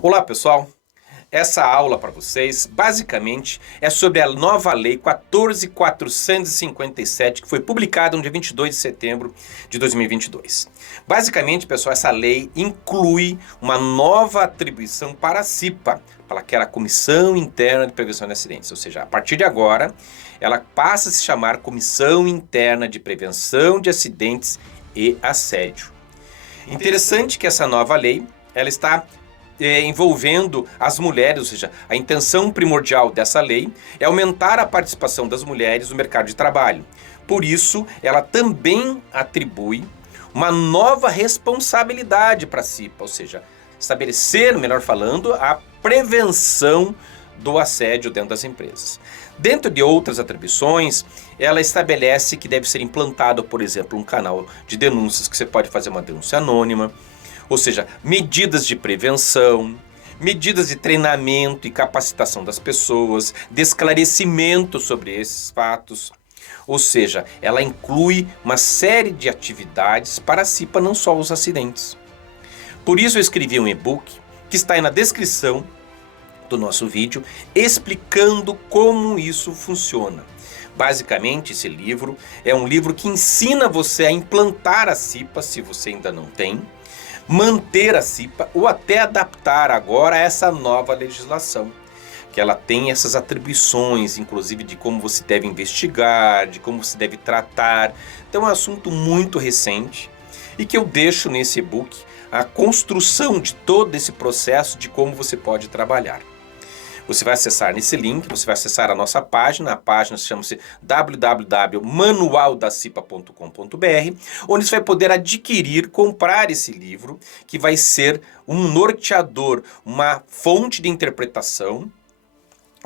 Olá, pessoal. Essa aula para vocês, basicamente, é sobre a nova lei 14.457, que foi publicada no dia 22 de setembro de 2022. Basicamente, pessoal, essa lei inclui uma nova atribuição para a CIPA, para aquela Comissão Interna de Prevenção de Acidentes. Ou seja, a partir de agora, ela passa a se chamar Comissão Interna de Prevenção de Acidentes e Assédio. Interessante que essa nova lei, ela está envolvendo as mulheres, ou seja, a intenção primordial dessa lei é aumentar a participação das mulheres no mercado de trabalho. Por isso, ela também atribui uma nova responsabilidade para a CIPA, ou seja, estabelecer, melhor falando, a prevenção do assédio dentro das empresas. Dentro de outras atribuições, ela estabelece que deve ser implantado, por exemplo, um canal de denúncias que você pode fazer uma denúncia anônima, ou seja, medidas de prevenção, medidas de treinamento e capacitação das pessoas, de esclarecimento sobre esses fatos. Ou seja, ela inclui uma série de atividades para a CIPA, não só os acidentes. Por isso eu escrevi um e-book que está aí na descrição do nosso vídeo, explicando como isso funciona. Basicamente, esse livro é um livro que ensina você a implantar a CIPA, se você ainda não tem, manter a CIPA ou até adaptar agora a essa nova legislação, que ela tem essas atribuições, inclusive de como você deve investigar, de como você deve tratar. Então é um assunto muito recente e que eu deixo nesse e-book a construção de todo esse processo de como você pode trabalhar. Você vai acessar nesse link, você vai acessar a nossa página, a página chama-se www.manualdacipa.com.br, onde você vai poder adquirir, comprar esse livro, que vai ser um norteador, uma fonte de interpretação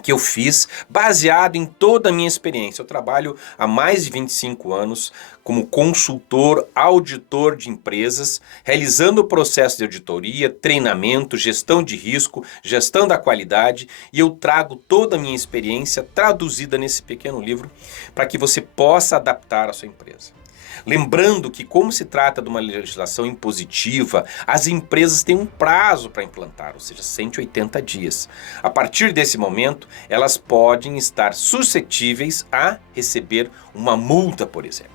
que eu fiz baseado em toda a minha experiência. Eu trabalho há mais de 25 anos como consultor, auditor de empresas, realizando o processo de auditoria, treinamento, gestão de risco, gestão da qualidade, e eu trago toda a minha experiência traduzida nesse pequeno livro para que você possa adaptar a sua empresa. Lembrando que, como se trata de uma legislação impositiva, as empresas têm um prazo para implantar, ou seja, 180 dias. A partir desse momento, elas podem estar suscetíveis a receber uma multa, por exemplo.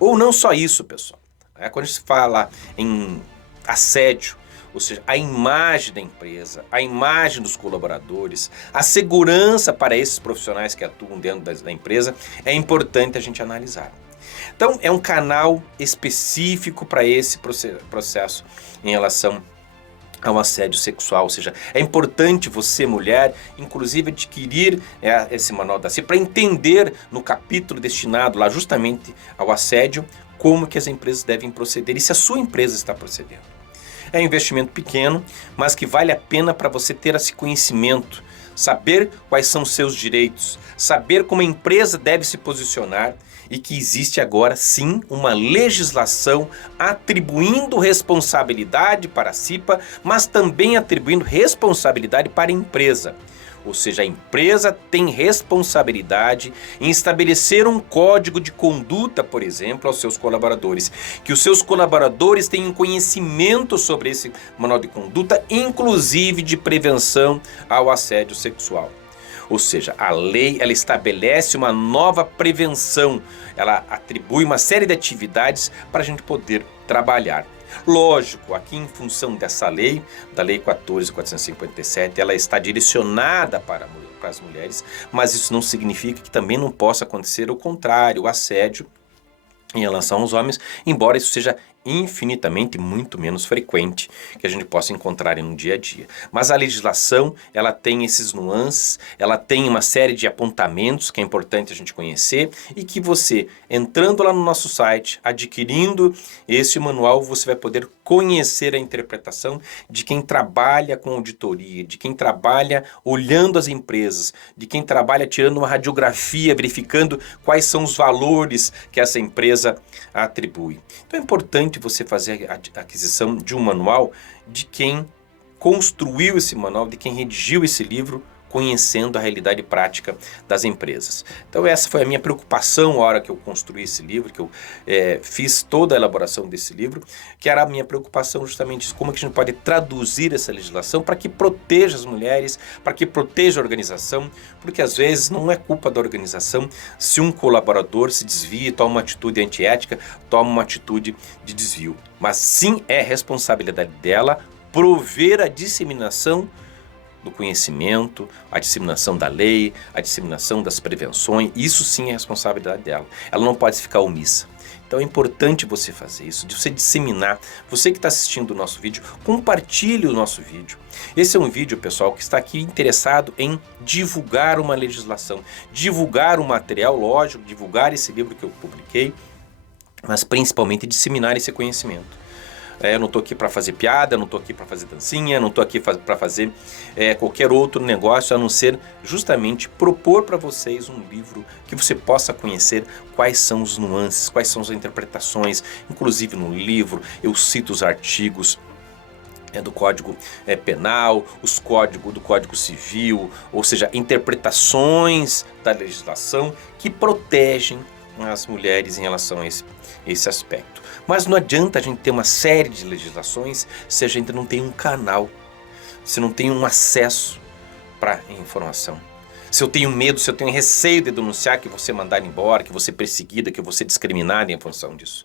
Ou não só isso, pessoal. Quando a gente fala em assédio, ou seja, a imagem da empresa, a imagem dos colaboradores, a segurança para esses profissionais que atuam dentro da empresa, é importante a gente analisar. Então, é um canal específico para esse processo em relação ao assédio sexual, ou seja, é importante você, mulher, inclusive adquirir esse manual da CIPA para entender no capítulo destinado lá justamente ao assédio, como que as empresas devem proceder e se a sua empresa está procedendo. É um investimento pequeno, mas que vale a pena para você ter esse conhecimento, saber quais são os seus direitos, saber como a empresa deve se posicionar e que existe agora sim uma legislação atribuindo responsabilidade para a CIPA, mas também atribuindo responsabilidade para a empresa. Ou seja, a empresa tem responsabilidade em estabelecer um código de conduta, por exemplo, aos seus colaboradores. Que os seus colaboradores tenham conhecimento sobre esse manual de conduta, inclusive de prevenção ao assédio sexual. Ou seja, a lei ela estabelece uma nova prevenção, ela atribui uma série de atividades para a gente poder trabalhar. Lógico, aqui em função dessa lei, da Lei 14.457, ela está direcionada para as mulheres, mas isso não significa que também não possa acontecer o contrário, o assédio em relação aos homens, embora isso seja infinitamente muito menos frequente que a gente possa encontrar no dia a dia. Mas a legislação, ela tem esses nuances, ela tem uma série de apontamentos que é importante a gente conhecer e que você, entrando lá no nosso site, adquirindo esse manual, você vai poder conhecer a interpretação de quem trabalha com auditoria, de quem trabalha olhando as empresas, de quem trabalha tirando uma radiografia, verificando quais são os valores que essa empresa atribui. Então é importante você fazer a aquisição de um manual de quem construiu esse manual, de quem redigiu esse livro conhecendo a realidade prática das empresas. Então essa foi a minha preocupação na hora que eu construí esse livro, que eu fiz toda a elaboração desse livro, que era a minha preocupação justamente como que a gente pode traduzir essa legislação para que proteja as mulheres, para que proteja a organização, porque às vezes não é culpa da organização se um colaborador se desvia, toma uma atitude antiética, toma uma atitude de desvio. Mas sim é responsabilidade dela prover a disseminação do conhecimento, a disseminação da lei, a disseminação das prevenções. Isso sim é responsabilidade dela. Ela não pode ficar omissa. Então é importante você fazer isso, de você disseminar. Você que está assistindo o nosso vídeo, compartilhe o nosso vídeo. Esse é um vídeo, pessoal, que está aqui interessado em divulgar uma legislação, divulgar um material, lógico, divulgar esse livro que eu publiquei, mas principalmente disseminar esse conhecimento. Eu não estou aqui para fazer piada, eu não estou aqui para fazer dancinha, não estou aqui para fazer qualquer outro negócio, a não ser justamente propor para vocês um livro que você possa conhecer quais são os nuances, quais são as interpretações. Inclusive no livro eu cito os artigos do Código Penal, os códigos do Código Civil, ou seja, interpretações da legislação que protegem as mulheres em relação a esse aspecto. Mas não adianta a gente ter uma série de legislações se a gente não tem um canal, se não tem um acesso para informação. Se eu tenho medo, se eu tenho receio de denunciar, que você mandar embora, que você perseguida, que você discriminada em função disso.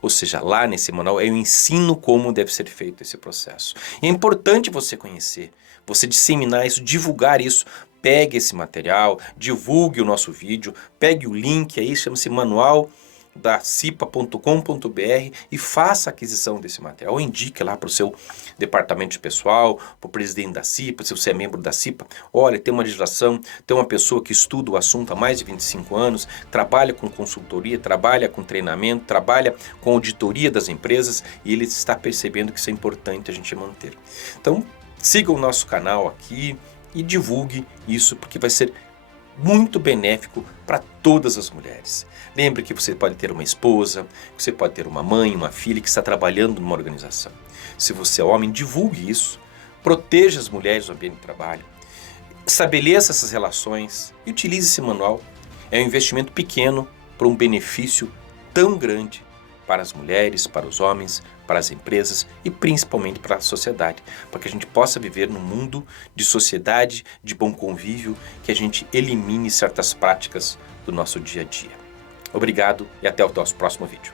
Ou seja, lá nesse manual eu ensino como deve ser feito esse processo. E é importante você conhecer, você disseminar isso, divulgar isso. Pegue esse material, divulgue o nosso vídeo, pegue o link aí, chama-se Manual da cipa.com.br e faça a aquisição desse material, ou indique lá para o seu departamento de pessoal, para o presidente da CIPA, se você é membro da CIPA, olha, tem uma legislação, tem uma pessoa que estuda o assunto há mais de 25 anos, trabalha com consultoria, trabalha com treinamento, trabalha com auditoria das empresas e ele está percebendo que isso é importante a gente manter. Então, siga o nosso canal aqui e divulgue isso, porque vai ser muito benéfico para todas as mulheres. Lembre que você pode ter uma esposa, que você pode ter uma mãe, uma filha que está trabalhando numa organização. Se você é homem, divulgue isso, proteja as mulheres no ambiente de trabalho, estabeleça essas relações e utilize esse manual. É um investimento pequeno para um benefício tão grande para as mulheres, para os homens, para as empresas e principalmente para a sociedade, para que a gente possa viver num mundo de sociedade, de bom convívio, que a gente elimine certas práticas do nosso dia a dia. Obrigado e até o nosso próximo vídeo.